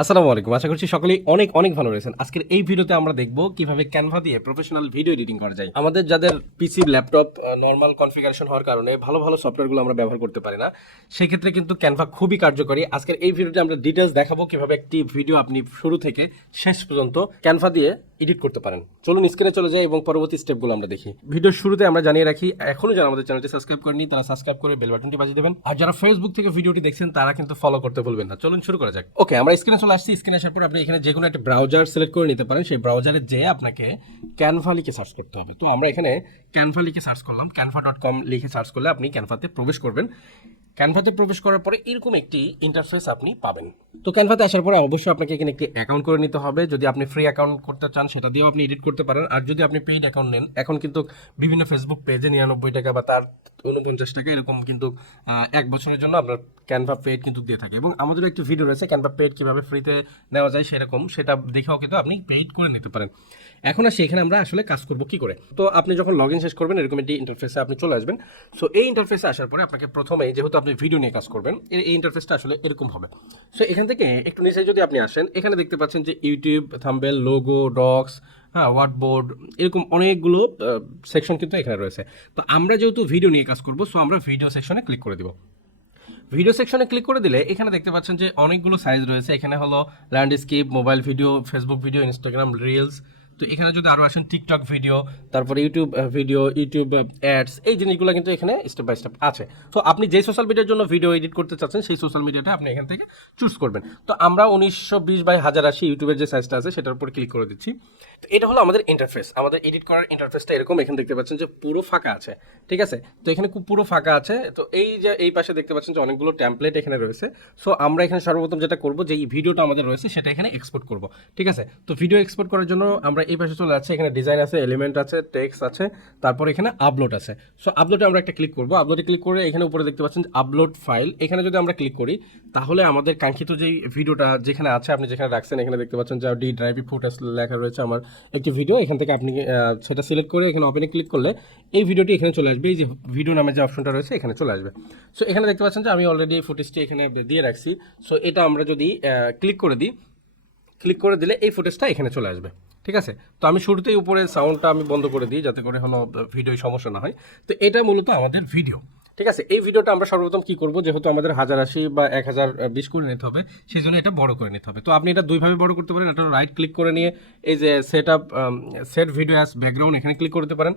আসসালামু আলাইকুম। আশা করছি সকলেই অনেক অনেক ভালো রয়েছেন। আজকের এই ভিডিওতে আমরা দেখব কীভাবে ক্যানভা দিয়ে প্রফেশনাল ভিডিও এডিটিং করা যায়। আমাদের যাদের পিসি ল্যাপটপ নর্মাল কনফিগারেশন হওয়ার কারণে ভালো ভালো সফটওয়্যারগুলো আমরা ব্যবহার করতে পারি না সেই ক্ষেত্রে কিন্তু ক্যানভা খুবই কার্যকরী। আজকের এই ভিডিওতে আমরা ডিটেলস দেখাবো কীভাবে একটি ভিডিও আপনি শুরু থেকে শেষ পর্যন্ত ক্যানভা দিয়ে এডিট করতে পারেন। চলুন স্ক্রিনে চলে যাই এবং পরবর্তী স্টেপগুলো আমরা দেখি। ভিডিওর শুরুতে আমরা জানিয়ে রাখি এখনও যারা আমাদের চ্যানেলটি সাবস্ক্রাইব করেনি তারা সাবস্ক্রাইব করে বেল বাটনটি বাজিয়ে দেবেন। আর যারা ফেসবুক থেকে ভিডিওটি দেখছেন, তারা কিন্তু ফলো করতে ভুলবেন না। চলুন শুরু করা যাক। ওকে আমরা স্ক্রিনে চলে আসছি। স্ক্রিনে আসার পর আপনি এখানে যে কোনো একটা ব্রাউজার সিলেক্ট করে নিতে পারেন। সেই ব্রাউজারে যেয়ে আপনাকে ক্যানভা লিখে সার্চ করতে হবে। তো আমরা এখানে ক্যানভা লিখে সার্চ করলাম। ক্যানভা ডট কম লিখে সার্চ করলে আপনি ক্যানভাতে প্রবেশ করবেন। ক্যানভাতে প্রবেশ করার পরে এরকম একটি ইন্টারফেস আপনি পাবেন। তো ক্যানভাতে আসার পরে অবশ্যই আপনাকে এখানে একটি অ্যাকাউন্ট করে নিতে হবে। যদি আপনি ফ্রি অ্যাকাউন্ট করতে চান, সেটা দিয়েও আপনি এডিট করতে পারেন। আর যদি আপনি পেইড অ্যাকাউন্ট নেন, এখন কিন্তু বিভিন্ন ফেসবুক পেজে নিরানব্বই টাকা বা তার উনপঞ্চাশ টাকা, এরকম কিন্তু এক বছরের জন্য আপনার ক্যানভা পেড কিন্তু দিয়ে থাকে। এবং আমাদের একটি ভিডিও রয়েছে ক্যানভা পেড কীভাবে ফ্রিতে নেওয়া যায় সেরকম, সেটা দেখেও কিন্তু আপনি পেইড করে নিতে পারেন। এখন আর সেখানে আমরা আসলে কাজ করব কি করে? তো আপনি যখন লগ ইন শেষ করবেন, এরকম একটি ইন্টারফেসে আপনি চলে আসবেন। সো এই ইন্টারফেসে আসার পরে আপনাকে প্রথমেই যেহেতু আপনি ভিডিও নিয়ে কাজ করবেন এই ইন্টারফেসটা আসলে এরকম হবে। সো এখান থেকে একটু নিচে যদি আপনি আসেন, এখানে দেখতে পাচ্ছেন যে ইউটিউব থাম্বেল লোগো ডক্স হ্যাঁ ওয়ার্ড বোর্ড এরকম অনেকগুলো সেকশন কিন্তু এখানে রয়েছে। তো আমরা যেহেতু ভিডিও নিয়ে কাজ করব সো আমরা ভিডিও সেকশনে ক্লিক করে দিব। ভিডিও সেকশনে ক্লিক করে দিলে এখানে দেখতে পাচ্ছেন যে অনেকগুলো সাইজ রয়েছে। এখানে হলো landscape mobile video Facebook video Instagram reels তো এখানে যদি আরও আসেন টিকটক ভিডিও তারপরে ইউটিউব ভিডিও ইউটিউব অ্যাডস এই জিনিসগুলো কিন্তু এখানে স্টেপ বাই স্টেপ আছে। তো আপনি যে সোশ্যাল মিডিয়ার জন্য ভিডিও এডিট করতে চাচ্ছেন, সেই সোশ্যাল মিডিয়াটা আপনি এখান থেকে চুজ করবেন। তো আমরা উনিশশো বিশ বাই হাজার আশি ইউটিউবের যে সাইজটা আছে, সেটার উপর ক্লিক করে দিচ্ছি। তো এটা হলো আমাদের ইন্টারফেস আমাদের এডিট করার ইন্টারফেসটা এরকম, এখানে দেখতে পাচ্ছেন যে পুরো ফাঁকা আছে। ঠিক আছে? তো এখানে খুব পুরো ফাঁকা আছে। তো এই যে, এই পাশে দেখতে পাচ্ছেন যে অনেকগুলো ট্যাম্পলেট এখানে রয়েছে। সো আমরা এখানে সর্বপ্রথম যেটা করব, যে এই ভিডিওটা আমাদের রয়েছে, সেটা এখানে এক্সপোর্ট করব। ঠিক আছে? তো ভিডিও এক্সপোর্ট করার জন্য আমরা এই পাশে চলে যাচ্ছি, এখানে ডিজাইন আছে এলিমেন্ট আছে টেক্সট আছে, তারপর এখানে আপলোড আছে। সো আপলোডে আমরা একটা ক্লিক করব। আপলোডে ক্লিক করে এখানে উপরে দেখতে পাচ্ছেন আপলোড ফাইল এখানে যদি আমরা ক্লিক করি, তাহলে আমাদের কাঙ্ক্ষিত যেই ভিডিওটা যেখানে আছে, আপনি যেখানে রাখছেন, এখানে দেখতে পাচ্ছেন যে ডি ড্রাইভি ফুটেজ লেখা রয়েছে আমার একটি ভিডিও এখান থেকে আপনি সেটা সিলেক্ট করে এখানে ওপেনে ক্লিক করলে এই ভিডিওটি এখানে চলে আসবে। এই যে ভিডিও নামে যে অপশনটা রয়েছে, এখানে চলে আসবে। সো এখানে দেখতে পাচ্ছেন যে আমি অলরেডি ফুটেজটি এখানে দিয়ে রাখছি। সো এটা আমরা যদি ক্লিক করে দিই ক্লিক করে দিলে এই ফুটেজটা এখানে চলে আসবে। ঠিক আছে? তো আমি শুরুতেই উপরে সাউন্ডটা আমি বন্ধ করে দিই যাতে করে কোনো ভিডিও সমস্যা না হয়। তো এটা মূলত আমাদের ভিডিও ঠিক আছে? এই ভিডিওটা আমরা সর্বপ্রথম কি করব? যেহেতু আমাদের হাজার আশি বা এক হাজার বিশ করে নিতে হবে সেই জন্য এটা বড় করে নিতে হবে। তো আপনি এটা দুইভাবে বড় করতে পারেন। এটা রাইট ক্লিক করে নিয়ে এই যে set up set video as background এখানে ক্লিক করতে পারেন।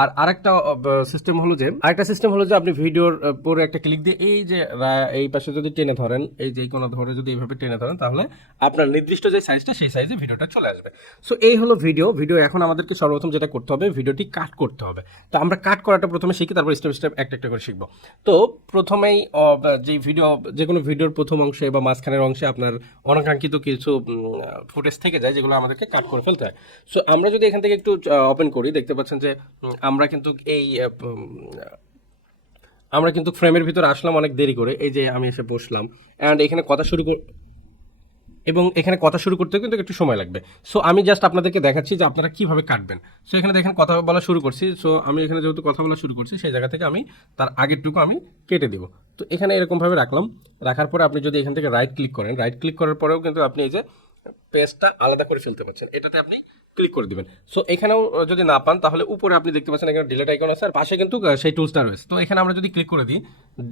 আর আরেকটা সিস্টেম হলো যে, আরেকটা সিস্টেম হলো যে আপনি ভিডিওর পরে একটা ক্লিক দিয়ে এই যে এই পাশে যদি টেনে ধরেন, এই যে কোনো ধরে যদি এইভাবে টেনে ধরেন, তাহলে আপনার নির্দিষ্ট যে সাইজটা সেই সাইজে ভিডিওটা চলে আসবে। সো এই হলো ভিডিও ভিডিও এখন আমাদেরকে সর্বপ্রথম যেটা করতে হবে ভিডিওটি কাট করতে হবে। তো আমরা কাট করাটা প্রথমে শিখি, তারপর স্টেপ স্টেপ একটা একটা করে শিখব। তো প্রথমেই যে ভিডিও যে কোনো ভিডিওর প্রথম অংশে বা মাঝখানের অংশে আপনার অনাকাঙ্ক্ষিত কিছু ফুটেজ থেকে যায়, যেগুলো আমাদেরকে কাট করে ফেলতে হয়। সো আমরা যদি এখান থেকে একটু ওপেন করি, দেখতে পাচ্ছেন যে আমরা কিন্তু এই আমরা কিন্তু ফ্রেমের ভিতর আসলাম অনেক দেরি করে। এই যে আমি এসে বসলাম। অ্যান্ড এখানে কথা শুরু এবং এখানে কথা শুরু করতে কিন্তু একটু সময় লাগবে। সো আমি জাস্ট আপনাদেরকে দেখাচ্ছি যে আপনারা কীভাবে কাটবেন। সো এখানে দেখেন কথা বলা শুরু করছি। সো আমি এখানে যেহেতু কথা বলা শুরু করছি, সেই জায়গা থেকে আমি তার আগেরটুকু আমি কেটে দেবো। তো এখানে এরকমভাবে রাখলাম। রাখার পরে আপনি যদি এখান থেকে রাইট ক্লিক করেন রাইট ক্লিক করার পরেও কিন্তু আপনি এই যে পেজটা আলাদা করে ফেলতে পারছেন। এটাতে আপনি ক্লিক করে দিবেন। সো এখানেও যদি না পান, তাহলে উপরে আপনি দেখতে পাচ্ছেন এখানে ডিলেট আইকন আছে, আর পাশে কিন্তু সেই টুলসটা রয়েছে। তো এখানে আমরা যদি ক্লিক করে দিই,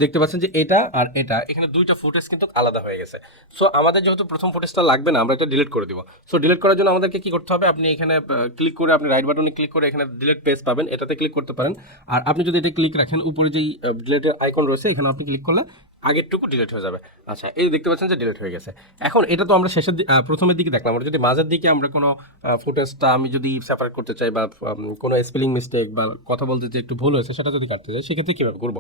দেখতে পাচ্ছেন যে এটা আর এটা, এখানে দুইটা ফুটেজ কিন্তু আলাদা হয়ে গেছে। সো আমাদের যেহেতু প্রথম ফুটেজটা লাগবে না, আমরা এটা ডিলিট করে দিব। সো ডিলিট করার জন্য আমাদেরকে কি করতে হবে? আপনি এখানে ক্লিক করে, আপনি রাইট বাটনে ক্লিক করে এখানে ডিলিট পেজ পাবেন, এটাতে ক্লিক করতে পারেন। আর আপনি যদি এটা ক্লিক রাখেন, উপরে যেই ডিলেটের আইকন রয়েছে এখানে আপনি ক্লিক করলে আগেরটুকু ডিলেট হয়ে যাবে। আচ্ছা এই দেখতে পাচ্ছেন যে ডিলেট হয়ে গেছে। এখন এটা তো আমরা শেষের প্রথমের দিকে দেখলাম। আমরা যদি মাঝের দিকে আমরা কোনো ফুটেজটা আমি যদি সেপারেট করতে চাই বা কোনো স্পেলিং মিস্টেক বা কথা বলতে যে একটু ভুল হয়েছে, সেটা যদি কাটতে চাই সেক্ষেত্রে কীভাবে করব?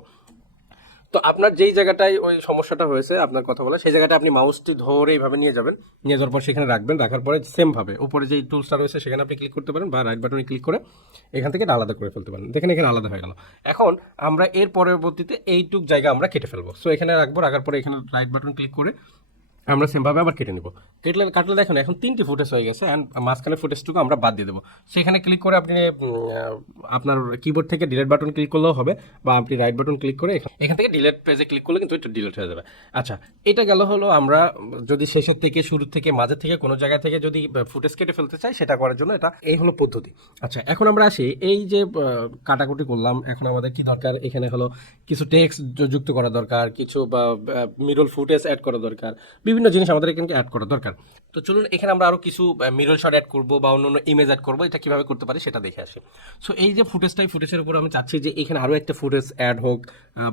তো আপনার যেই জায়গাটায় ওই সমস্যাটা হয়েছে, আপনার কথা বলা, সেই জায়গাটা আপনি মাউসটি ধরে এইভাবে নিয়ে যাবেন। নিয়ে যাওয়ার পর সেখানে রাখবেন, রাখার পরে সেম ভাবে উপরে যেই টুলসটা রয়েছে, সেখানে আপনি ক্লিক করতে পারেন বা রাইট বাটনে ক্লিক করে এখান থেকে আলাদা করে ফেলতে পারেন। দেখেন এখানে আলাদা হয়ে গেল। এখন আমরা এর পরবর্তীতে এইটুক জায়গা আমরা কেটে ফেলব। সো এখানে রাখব, রাখার পরে এখানে রাইট বাটন ক্লিক করে আমরা সেমভাবে আবার কেটে নিব। কেটলে, কাটলে দেখেন, এখন তিনটি ফুটেজ হয়ে গেছে অ্যান্ড মাঝখানে ফুটেজটুকু আমরা বাদ দিয়ে দেবো। সেখানে ক্লিক করে আপনি আপনার কিবোর্ড থেকে ডিলেট বাটন ক্লিক করলেও হবে বা আপনি রাইট বাটন ক্লিক করে এখান- থেকে ডিলেট পেজে ক্লিক করলে কিন্তু এটা ডিলেট হয়ে যাবে। আচ্ছা এটা গেল হলো আমরা যদি শেষের থেকে শুরু থেকে, মাঝের থেকে কোনো জায়গা থেকে যদি ফুটেজ কেটে ফেলতে চাই, সেটা করার জন্য এটা, এই হলো পদ্ধতি। আচ্ছা এখন আমরা আসি এই যে কাটাকুটি করলাম। এখন আমাদের কি দরকার? এখানে হলো কিছু টেক্সট যুক্ত করা দরকার, কিছু বা মিরল ফুটেজ অ্যাড করা দরকার বিভিন্ন জিনিস আমাদের এখানে অ্যাড করা দরকার। তো চলুন, এখানে আমরা আরও কিছু মিরল শট অ্যাড করব বা অন্য অন্য ইমেজ অ্যাড করব, এটা কীভাবে করতে পারি সেটা দেখে আসি। সো এই যে ফুটেজটাই ফুটেজের উপর আমি চাচ্ছি যে এখানে আরও একটা ফুটেজ অ্যাড হোক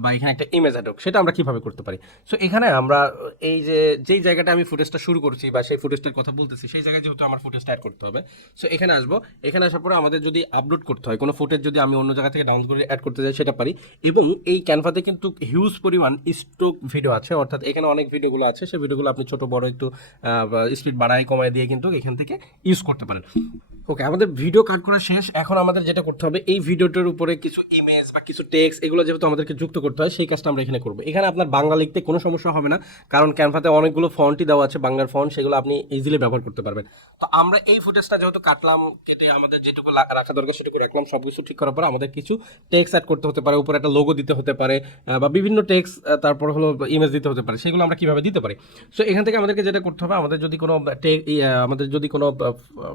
বা এখানে একটা ইমেজ অ্যাড হোক, সেটা আমরা কীভাবে করতে পারি? সো এখানে আমরা এই যে, যেই জায়গাটা আমি ফুটেজটা শুরু করছি বা সেই ফুটেজটার কথা বলতেছি, সেই জায়গায় যেহেতু আমার ফুটেজটা অ্যাড করতে হবে। সো এখানে আসব। এখানে আসার পরে আমাদের যদি আপলোড করতে হয়, কোনো ফুটেজ যদি আমি অন্য জায়গা থেকে ডাউনলোড করে অ্যাড করতে চাই সেটা পারি। এবং এই ক্যানভাতে কিন্তু হিউজ পরিমাণ স্টক ভিডিও আছে, অর্থাৎ এখানে অনেক ভিডিওগুলো আছে, সেই ভিডিওগুলো আপনি ছোট, বড় একটু স্পিড বাড়ায়, কমায় দিয়ে কিন্তু এখান থেকে ইউজ করতে পারেন। ওকে আমাদের ভিডিও কাট করা শেষ। এখন আমাদের যেটা করতে হবে, এই ভিডিওটার উপরে কিছু ইমেজ বা কিছু টেক্সট এগুলো যেহেতু আমাদেরকে যুক্ত করতে হয়, সেই কাজটা আমরা এখানে করব। এখানে আপনার বাংলা লিখতে কোনো সমস্যা হবে না, কারণ ক্যানভাতে অনেকগুলো ফন্টই দেওয়া আছে, বাংলার ফন্ট সেগুলো আপনি ইজিলি ব্যবহার করতে পারবেন। তো আমরা এই ফুটেজটা যেহেতু কাটলাম, কেটে আমাদের যেটুকু রাখা দরকার, সেটুকু রাখলাম সব কিছু ঠিক করার পর আমাদের কিছু টেক্সট অ্যাড করতে হতে পারে, উপরে একটা লোগো দিতে হতে পারে বা বিভিন্ন টেক্সট তারপর হলো ইমেজ দিতে হতে পারে, সেগুলো আমরা কীভাবে দিতে পারি? সো এখান থেকে আমাদেরকে যেটা করতে হবে আমাদের যদি কোনো টে- ই, আমাদের যদি কোনো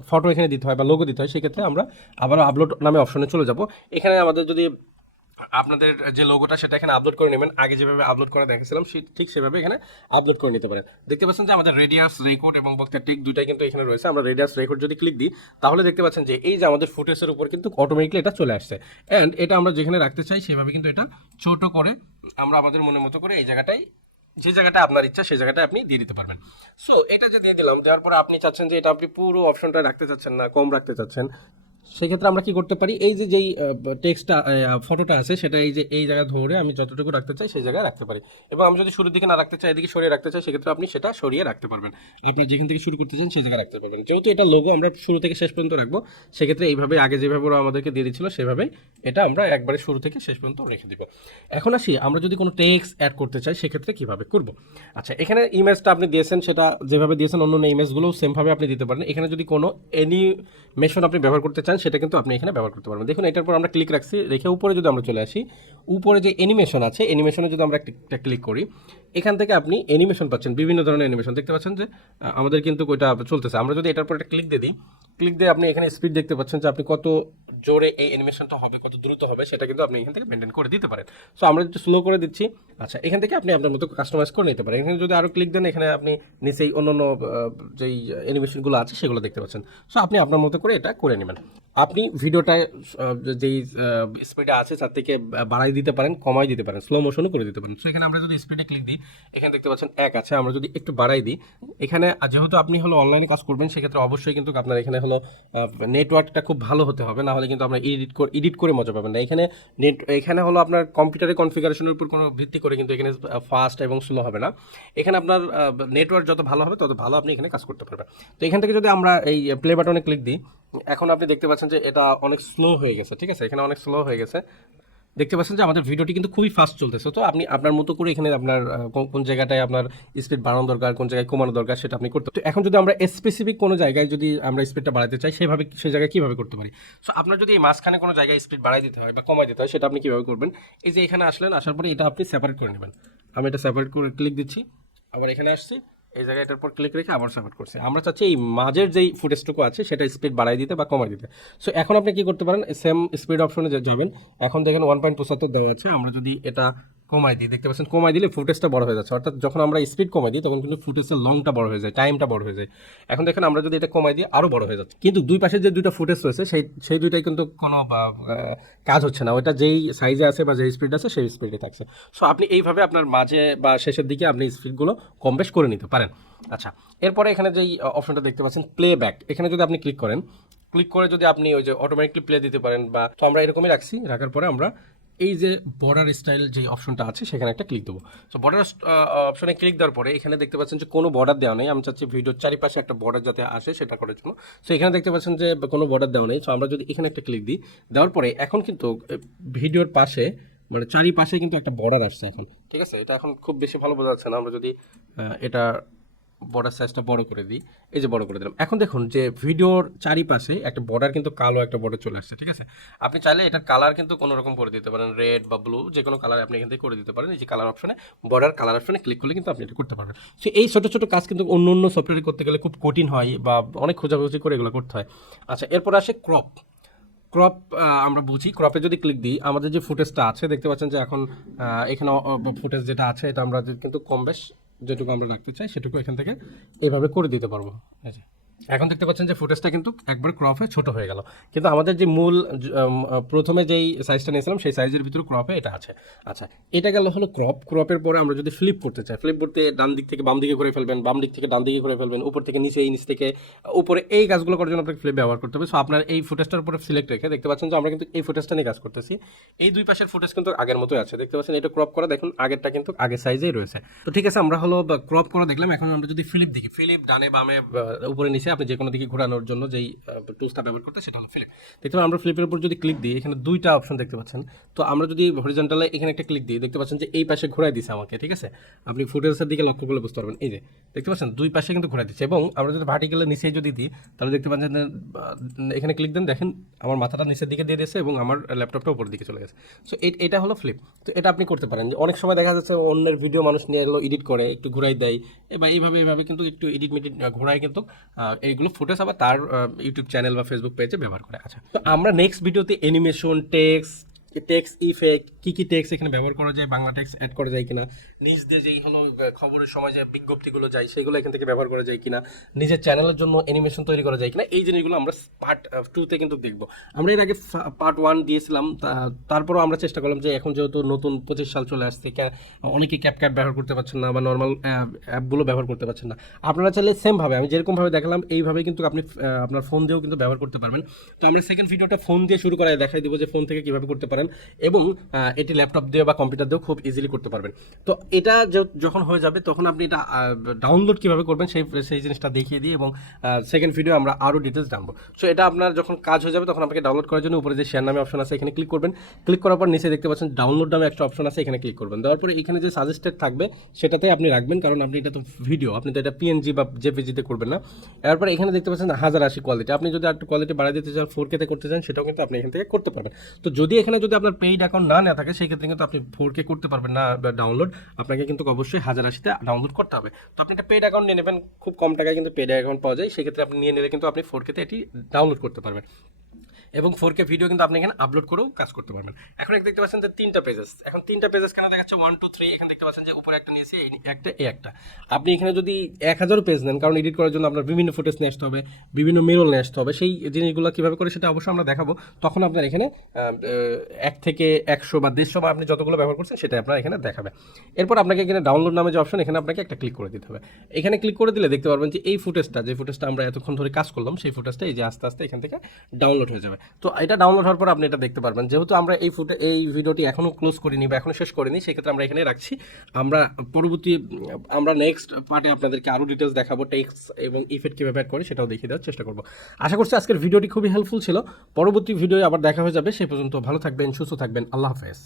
ফটো এখানে দিতে হয় বা লোগো দিতে হয় সেক্ষেত্রে আমরা আবার আপলোড নামে অপশনে চলে যাব। এখানে আমাদের যদি আপনাদের যে লোগোটা সেটা এখানে আপলোড করে নেবেন। আগে যেভাবে আপলোড করে দেখেছিলাম সে- ঠিক সেভাবে এখানে আপলোড করে নিতে পারেন। দেখতে পাচ্ছেন যে আমাদের রেডিয়াস রেকর্ড এবং বক্তা টিক দুইটাই কিন্তু এখানে রয়েছে। আমরা রেডিয়াস রেকর্ড যদি ক্লিক দিই তাহলে দেখতে পাচ্ছেন যে এই যে আমাদের ফুটেজের উপর কিন্তু অটোমেটিকলি এটা চলে আসছে। অ্যান্ড এটা আমরা যেখানে রাখতে চাই সেভাবে কিন্তু এটা ছোট করে আমরা আমাদের মনের মতো করে এই জায়গাটাই যে জায়গাটা আপনার ইচ্ছা, সেই জায়গাটা আপনি দিয়ে দিতে পারবেন। সো এটা যে দিয়ে দিলাম, দেওয়ার পরে আপনি চাচ্ছেন যে এটা আপনি পুরো অপশনটা রাখতে চাচ্ছেন না, কম রাখতে চাচ্ছেন। সেক্ষেত্রে আমরা কি করতে পারি? এই যে, যেই টেক্সটটা ফটোটা আছে, সেটা এই যে, এই জায়গায় ধরে আমি যতটুকু রাখতে চাই, সেই জায়গায় রাখতে পারি। এবং আমি যদি শুরুর দিকে না রাখতে চাই, এদিকে সরিয়ে রাখতে চাই, সেক্ষেত্রে আপনি সেটা সরিয়ে রাখতে পারবেন। আপনি যেখান থেকে শুরু করতে চান সেই জায়গায় রাখতে পারবেন। যেহেতু এটা লোগো আমরা শুরু থেকে শেষ পর্যন্ত রাখব, সেক্ষেত্রে এইভাবে আগে যেভাবে ওরা আমাদেরকে দিয়ে দিচ্ছিল সেভাবেই এটা আমরা একবারে শুরু থেকে শেষ পর্যন্ত রেখে দিব। এখন আসি, আমরা যদি কোনো টেক্স অ্যাড করতে চাই, সেক্ষেত্রে কীভাবে করব? আচ্ছা এখানে ইমেজটা আপনি দিয়েছেন, সেটা যেভাবে দিয়েছেন অন্য অন্য ইমেজগুলোও সেমভাবে আপনি দিতে পারেন। এখানে যদি কোনো অ্যানিমেশন আপনি ব্যবহার করতে চান সেটা কিন্তু আপনি এখানে ব্যবহার করতে পারবেন। দেখুন, এটার পর আমরা ক্লিক রাখছি। রেখে উপরে যদি আমরা চলে আসি, উপরে যে অ্যানিমেশন আছে অ্যানিমেশনে যদি আমরা একটা ক্লিক করি, এখান থেকে আপনি অ্যানিমেশন পাচ্ছেন। বিভিন্ন ধরনের অ্যানিমেশন দেখতে পাচ্ছেন যে আমাদের কিন্তু ওইটা চলতেছে। আমরা যদি এটার পর একটা ক্লিক দিয়ে দিই ক্লিক দিয়ে আপনি এখানে স্পিড দেখতে পাচ্ছেন যে, আপনি কত জোরে এই অ্যানিমেশনটা হবে, কত দ্রুত হবে, সেটা কিন্তু আপনি এখান থেকে মেনটেন করে দিতে পারেন। সো আমরা যদি স্লো করে দিচ্ছি। আচ্ছা এখান থেকে আপনি আপনার মতো কাস্টমাইজ করে নিতে পারেন। এখানে যদি আরও ক্লিক দেন, এখানে আপনি নিচেই অন্য অন্য যেই অ্যানিমেশনগুলো আছে, সেগুলো দেখতে পাচ্ছেন। সো আপনি আপনার মতো করে এটা করে নেবেন। আপনি ভিডিওটা যেই স্পিডে আছে তার থেকে বাড়াই দিতে পারেন, কমাই দিতে পারেন স্লো মোশনও করে দিতে পারেন। সো এখানে আমরা যদি স্পিডে ক্লিক দিই, এখানে দেখতে পাচ্ছেন এক আছে, আমরা যদি একটু বাড়াই দিই, এখানে যেহেতু আপনি হলো অনলাইনে কাজ করবেন, সেক্ষেত্রে অবশ্যই কিন্তু আপনার এখানে হলো নেটওয়ার্কটা খুব ভালো হতে হবে, না হলে কিন্তু আমরা এডিট করে এডিট করে মজা পাবেন না। এখানে নেট এখানে হলো আপনার কম্পিউটারের কনফিগারেশনের উপর কোনো ভিত্তি করে কিন্তু এখানে ফাস্ট এবং স্লো হবে না। এখানে আপনার নেটওয়ার্ক যত ভালো হবে, তত ভালো আপনি এখানে কাজ করতে পারবেন। তো এখান থেকে যদি আমরা এই প্লে বাটনে ক্লিক দিই এখন আপনি দেখতে পাচ্ছেন যে এটা অনেক স্লো হয়ে গেছে, ঠিক আছে? এখানে অনেক স্লো হয়ে গেছে। দেখতে পাচ্ছেন যে আমাদের ভিডিওটি কিন্তু খুবই ফাস্ট চলতেছে। তো আপনি আপনার মতো করে এখানে আপনার কোন- জায়গাটায় আপনার স্পিড বাড়ানো দরকার, কোন জায়গায় কমানো দরকার সেটা আপনি করতে তো এখন যদি আমরা স্পেসিফিক কোনো জায়গায় যদি আমরা স্পিডটা বাড়াতে চাই, সেভাবে সেই জায়গায় কীভাবে করতে পারি? সো আপনার যদি এই মাঝখানে কোনো জায়গায় স্পিড বাড়াই দিতে হয় বা কমাই দিতে হয়, সেটা আপনি কীভাবে করবেন? এই যে এখানে আসলেন, আসার পরে এটা আপনি সেপারেট করে নেবেন। আমি এটা সেপারেট করে ক্লিক দিচ্ছি। আবার এখানে আসছি। এই জায়গায় এটার উপর ক্লিক রেখে আবার সাপোর্ট করছে। আমরা চাচ্ছি এই মাঝের যেই ফুটেজটুকু আছে সেটা স্পিড বাড়াই দিতে বা কমাই দিতে। সো এখন আপনি কি করতে পারেন? সেম স্পিড অপশনে যাবেন। এখন দেখেন ওয়ান পয়েন্ট পঁচাত্তর দেওয়া আছে। আমরা যদি এটা কমাই দিই, দেখতে পাচ্ছেন? কমাই দিলে ফুটেজটা বড় হয়ে যাচ্ছে। অর্থাৎ যখন আমরা স্পিড কমাই দিই, তখন কিন্তু ফুটেজের লংটা বড় হয়ে যায় টাইমটা বড় হয়ে যায়। এখন দেখেন, আমরা যদি এটা কমাই দিই আরও বড় হয়ে যাচ্ছে। কিন্তু দুই পাশে যে দুইটা ফুটেজ রয়েছে, সেই সেই দুইটাই কিন্তু কোনো কাজ হচ্ছে না। ওইটা যেই সাইজে আছে বা যেই স্পিড আছে, সেই স্পিডে থাকছে। সো আপনি এইভাবে আপনার মাঝে বা শেষের দিকে আপনি স্পিডগুলো কম বেশ করে নিতে পারেন। আচ্ছা এরপরে এখানে যেই অপশনটা দেখতে পাচ্ছেন প্লে ব্যাক এখানে যদি আপনি ক্লিক করেন ক্লিক করে যদি আপনি ওই যে অটোমেটিকলি প্লে দিতে পারেন বা, তো আমরা এরকমই রাখছি, রাখার পরে আমরা এই যে বর্ডার স্টাইল যে অপশনটা আছে, সেখানে একটা ক্লিক দেবো। সো বর্ডার অপশনে ক্লিক দেওয়ার পরে এখানে দেখতে পাচ্ছেন যে কোনো বর্ডার দেওয়া নেই। আমি চাচ্ছি ভিডিওর চারিপাশে একটা বর্ডার যাতে আসে, সেটা করার জন্য। সো এখানে দেখতে পাচ্ছেন যে কোনো বর্ডার দেওয়া নেই। সো আমরা যদি এখানে একটা ক্লিক দিই, দেওয়ার পরে এখন কিন্তু ভিডিওর পাশে মানে চারিপাশে কিন্তু একটা বর্ডার আসছে এখন। ঠিক আছে? এটা এখন খুব বেশি ভালো বোঝা যাচ্ছে না। আমরা যদি এটা বর্ডার সাইজটা বড় করে দিই। এই যে বড় করে দিলাম। এখন দেখুন যে ভিডিওর চারিপাশে একটা বর্ডার কিন্তু কালো একটা বর্ডার চলে আসছে, ঠিক আছে? আপনি চাইলে এটার কালার কিন্তু কোনো রকম করে দিতে পারেন রেড বা ব্লু যে কোনো কালার আপনি এখান থেকে করে দিতে পারেন। এই যে কালার অপশনে বর্ডার কালার অপশনে ক্লিক করলে কিন্তু আপনি এটা করতে পারবেন। সো এই ছোটো ছোটো কাজ কিন্তু অন্য অন্য সফটওয়্যারে করতে গেলে খুব কঠিন হয় বা অনেক খোঁজাখুঁজি করে এগুলো করতে হয়। আচ্ছা এরপর আসে ক্রপ ক্রপ আমরা বুঝি ক্রপে যদি ক্লিক দিই, আমাদের যে ফুটেজটা আছে, দেখতে পাচ্ছেন যে এখন এখানে ফুটেজ যেটা আছে, এটা আমরা কিন্তু কম বেশ যেটুকু আমরা রাখতে চাই সেটুকু এখান থেকে এইভাবে করে দিতে পারব আচ্ছা। এখন দেখতে পাচ্ছেন যে ফুটেজটা কিন্তু একবার ক্রপ হয়ে ছোট হয়ে গেল। কিন্তু আমাদের যে মূল প্রথমে যেই সাইজটা নিয়েছিলাম, সেই সাইজের ভিতরে ক্রপে এটা আছে। আচ্ছা এটা গেল হলো ক্রপ ক্রপের পরে আমরা যদি ফ্লিপ করতে চাই ফ্লিপ করতে ডান দিক থেকে বাম দিকে করে ফেলবেন, বাম দিক থেকে ডান দিকে করে ফেলবেন, উপর থেকে নিচে, এই নিচ থেকে, উপরে এই কাজগুলো করার জন্য আপনাকে ফ্লিপ ব্যবহার করতে হবে। সো আপনার এই ফুটেজটার উপরে সিলেক্ট রেখে দেখতে পাচ্ছেন যে আমরা কিন্তু এই ফুটেজটা নিয়ে কাজ করতেছি। এই দুই পাশের ফুটেজ কিন্তু আগের মতোই আছে। দেখতে পাচ্ছেন এটা ক্রপ করা, দেখুন আগেরটা কিন্তু আগের সাইজেই রয়েছে। তো ঠিক আছে, আমরা হলো ক্রপ করা দেখলাম। এখন আমরা যদি ফ্লিপ দেখি ফ্লিপ ডানে বামে উপরে নিচে আপনি যে কোনো দিকে ঘোরানোর জন্য যেই টুলসটা ব্যবহার করতে সেটা হলো ফ্লিপ দেখতে আমরা ফ্লিপের উপর যদি ক্লিক দিই, এখানে দুইটা অপশন দেখতে পাচ্ছেন। তো আমরা যদি হরিজন্টালে এখানে একটা ক্লিক দিই, দেখতে পাচ্ছেন যে এই পাশে ঘোরাই দিছে আমাকে, ঠিক আছে? আপনি ফুটেজের দিকে লক্ষ্য করলে বুঝতে পারবেন। এই যে, দেখতে পাচ্ছেন? দুই পাশে কিন্তু ঘোরাই দিচ্ছে এবং আমরা যদি ভার্টিক্যালের নিচে যদি দিই, তাহলে দেখতে পাচ্ছেন এখানে ক্লিক দেন, দেখেন আমার মাথাটা নিচের দিকে দিয়ে দিয়েছে এবং আমার ল্যাপটপটা উপর দিকে চলে গেছে। সো এটা হলো ফ্লিপ তো এটা আপনি করতে পারেন। যে অনেক সময় দেখা যাচ্ছে অন্যের ভিডিও মানুষ নিয়ে এলো এডিট করে, একটু ঘুরাই দেয় এবার এইভাবে এইভাবে কিন্তু একটু এডিট মেডিট ঘোরায় কিন্তু এইগুলো ফুটেজ আবার তার ইউটিউব চ্যানেল বা ফেসবুক পেজে ব্যবহার করে। আচ্ছা তো আমরা নেক্সট ভিডিওতে অ্যানিমেশন টেক্স টেক্স ইফেক্ট কি কি টেক্স এখানে ব্যবহার করা যায়, বাংলা টেক্স অ্যাড করা যায় কিনা, নিজ দিয়ে যেই হলো খবরের সময় যে বিজ্ঞপ্তিগুলো যায়, সেগুলো এখান থেকে ব্যবহার করা যায় কিনা, নিজের চ্যানেলের জন্য অ্যানিমেশন তৈরি করা যায় কিনা, এই জিনিসগুলো আমরা পার্ট টুতে কিন্তু দেখব। আমরা এর আগে পার্ট ওয়ান দিয়েছিলাম তারপরও আমরা চেষ্টা করলাম যে এখন যেহেতু নতুন পঁচিশ সাল চলে আসছে অনেকে ক্যাপক্যাট ব্যবহার করতে পারছেন না বা নর্মাল অ্যাপগুলো ব্যবহার করতে পারছেন না। আপনারা চাইলে সেমভাবে আমি যেরকমভাবে দেখালাম, এইভাবে কিন্তু আপনি আপনার ফোন দিয়েও কিন্তু ব্যবহার করতে পারবেন। তো আমরা সেকেন্ড ভিডিওটা ফোন দিয়ে শুরু করায় দেখাই দিব যে ফোন থেকে কীভাবে করতে পারেন। এবং এটি ল্যাপটপ দিয়ে বা কম্পিউটার দিয়েও খুব ইজিলি করতে পারবেন। তো এটা যখন হয়ে যাবে, তখন আপনি এটা ডাউনলোড কীভাবে করবেন সেই সেই জিনিসটা দেখিয়ে দিই এবং সেকেন্ড ভিডিও আমরা আরও ডিটেলস জানব। সো এটা আপনার যখন কাজ হয়ে যাবে, তখন আপনাকে ডাউনলোড করার জন্য উপরে যে শেয়ার নামে অপশন আছে, এখানে ক্লিক করবেন। ক্লিক করার পর নিচে দেখতে পাচ্ছেন ডাউনলোড নামে একটা অপশন আছে, এখানে ক্লিক করবেন। দেওয়ার পরে এখানে যে সাজেস্টেড থাকবে, সেটাতে আপনি রাখবেন, কারণ আপনি এটা তো ভিডিও আপনি তো এটা পিএনজি বা জেপিজিতে করবেন না। এরপরে এখানে দেখতে পাচ্ছেন হাজার আশি কোয়ালিটি আপনি যদি একটু কোয়ালিটি বাড়াই দিতে চান ফোর কেতে করতে চান, সেটাও কিন্তু আপনি এখান থেকে করতে পারবেন। তো যদি এখানে যদি আপনার পেইড অ্যাকাউন্ট না না থাকে সেই ক্ষেত্রে কিন্তু আপনি ফোর কে করতে পারবেন না ডাউনলোড আপনাকে কিন্তু অবশ্যই হাজার আশিতে ডাউনলোড করতে হবে। তো আপনি একটা পেইড অ্যাকাউন্ট নিয়ে নেবেন, খুব কম টাকায় কিন্তু পেইড অ্যাকাউন্ট পাওয়া যায়। সেক্ষেত্রে আপনি নিয়ে নিলে কিন্তু আপনি ফোর কেতে এটি ডাউনলোড করতে পারবেন। এবং ফোর কে ভিডিও কিন্তু আপনি এখানে আপলোড করেও কাজ করতে পারবেন। এখন দেখতে পাচ্ছেন যে তিনটা পেজেস এখন তিনটা পেজেস কেন দেখাচ্ছে? ওয়ান টু থ্রি এখানে দেখতে পাচ্ছেন যে উপরে একটা নিয়েছে একটা, এই একটা। আপনি এখানে যদি এক হাজার পেজ নেন, কারণ এডিট করার জন্য আপনার বিভিন্ন ফুটেজ নিয়ে আসতে হবে, বিভিন্ন মেরল নিয়ে আসতে হবে, সেই জিনিসগুলো কীভাবে করে সেটা অবশ্যই আমরা দেখাবো। তখন আপনার এখানে এক থেকে একশো বা দেড়শো বা আপনি যতগুলো ব্যবহার করছেন সেটা আপনার এখানে দেখাবে। এরপর আপনাকে এখানে ডাউনলোড নামে যে অপশন এখানে আপনাকে একটা ক্লিক করে দিতে হবে। এখানে ক্লিক করে দিলে দেখতে পারবেন যে এই ফুটেজটা যে ফুটেজটা আমরা এতক্ষণ ধরে কাজ করলাম, সেই ফুটেজটা এই যে আস্তে আস্তে এখান থেকে ডাউনলোড হয়ে যাবে। তো এটা ডাউনলোড হওয়ার পর আপনি এটা দেখতে পারবেন। যেহেতু আমরা এই ফুটে এই ভিডিওটি এখনও ক্লোজ করিনি বা এখনও শেষ করিনি, সেক্ষেত্রে আমরা এখানে রাখছি। আমরা পরবর্তী, আমরা নেক্সট পার্টে আপনাদেরকে আরও ডিটেলস দেখাবো টেক্স এবং ইফেক্ট কীভাবে অ্যাড করে সেটাও দেখিয়ে দেওয়ার চেষ্টা করব। আশা করছি আজকের ভিডিওটি খুবই হেল্পফুল ছিল। পরবর্তী ভিডিও আবার দেখা হয়ে যাবে, সে পর্যন্ত ভালো থাকবেন, সুস্থ থাকবেন, আল্লাহ হাফেজ।